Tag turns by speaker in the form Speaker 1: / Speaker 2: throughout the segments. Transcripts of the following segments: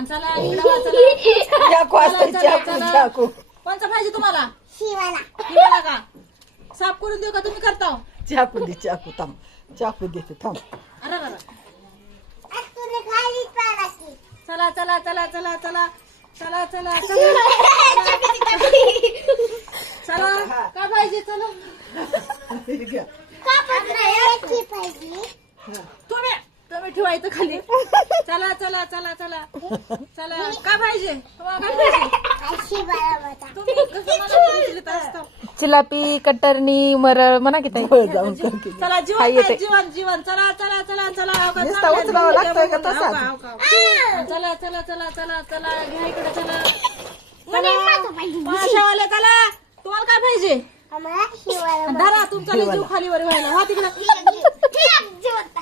Speaker 1: आणि चला इकडे वा, चला.
Speaker 2: चाकू असतं
Speaker 1: चला,
Speaker 2: चाकू
Speaker 1: चला.
Speaker 2: चाकू.
Speaker 1: कोणचा पाहिजे तुम्हाला?
Speaker 3: शिवाला.
Speaker 1: हिवाळा का? साफ करून देऊ का तुम्ही? करता. हो?
Speaker 2: चाकू दे चाकू थांब. चाकू देते थांब.
Speaker 1: अरे अरे, अरे. चला चला चला चला चला. चला चला चला. चला. काय पाहिजे चला.
Speaker 3: पाहिजे.
Speaker 1: तुम्ही तुम्ही ठेवायचं खाली. चला चला चला. चला. चला काय पाहिजे? तुम्हाला काय पाहिजे?
Speaker 3: आज शिवाला बता
Speaker 1: तुम्ही कसं मला विचारत असता?
Speaker 4: चिलापी कट्टरनी मरळ म्हणा की ताई.
Speaker 2: होय, जाऊन की.
Speaker 1: चला जीवन
Speaker 4: येते.
Speaker 1: काय, जीवन जीवन. चला चला चला चला. हो का,
Speaker 2: नुसतं
Speaker 1: चांगलं
Speaker 2: उचलावं
Speaker 1: आहे.
Speaker 2: लागतंय का
Speaker 1: हो
Speaker 2: तसाच?
Speaker 1: का, हो का, हो का. चला चला चला चला चला. घ्या इकडे चला. माशावाले चला. तुम्हाला काय पाहिजे? धरा तुमचा लय जीव खालीवर व्हायला. हा तिकडे.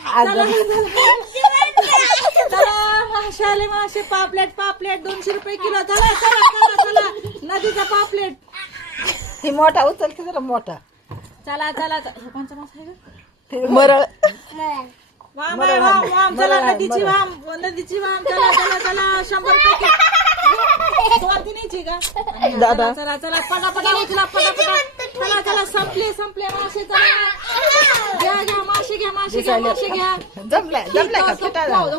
Speaker 1: चला. माशाले मासे पापलेट पापलेट दोनशे रुपये किलो. चला चला चला चला. नदीचा पापलेट.
Speaker 2: ही मोठा उचल की जरा मोठा.
Speaker 1: चला चला. चला. हे कोणचा मासा आहे गं?
Speaker 4: मरळ.
Speaker 1: वाम आहे, वाम वाम. चला नदीची वाम नदीची वाम. चला चला चला. शंभर रुपये स्वार्थी न्यायची का
Speaker 2: दादा.
Speaker 1: चला चला. पटा पटा उचला पटा पटा चला चला. संपले संपले. मासे चला. माशी घ्या माशी घ्या.
Speaker 2: जमलाय जमलाय का?
Speaker 1: फिटा झाला?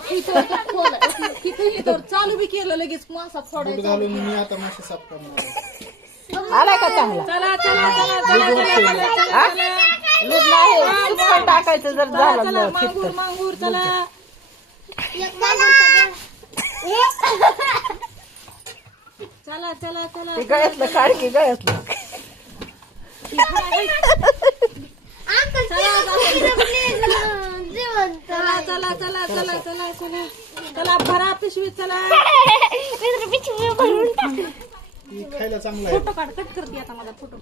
Speaker 1: तर चालू बी केलं लगेच मासा बूट फोडायचा.
Speaker 5: घालून मी आता मासे साफ करणार
Speaker 2: आहे. का चांगला?
Speaker 1: चला चला चला चला चला चला हा?
Speaker 2: लुटला आहे सुकं टाकायचं जर
Speaker 1: चला
Speaker 2: झालं
Speaker 1: चला
Speaker 2: फिट
Speaker 1: मांगूर मांगूर चला. चला चला चला.
Speaker 2: ते गळ्यातलं काढ की गळ्यातलं.
Speaker 1: चला चला चला चला. चला चला भरा पिशवी चला.
Speaker 3: पिशवी भरून टाक.
Speaker 5: खायला चांगला
Speaker 1: फोटो काढ कट करते आता माझा फोटो.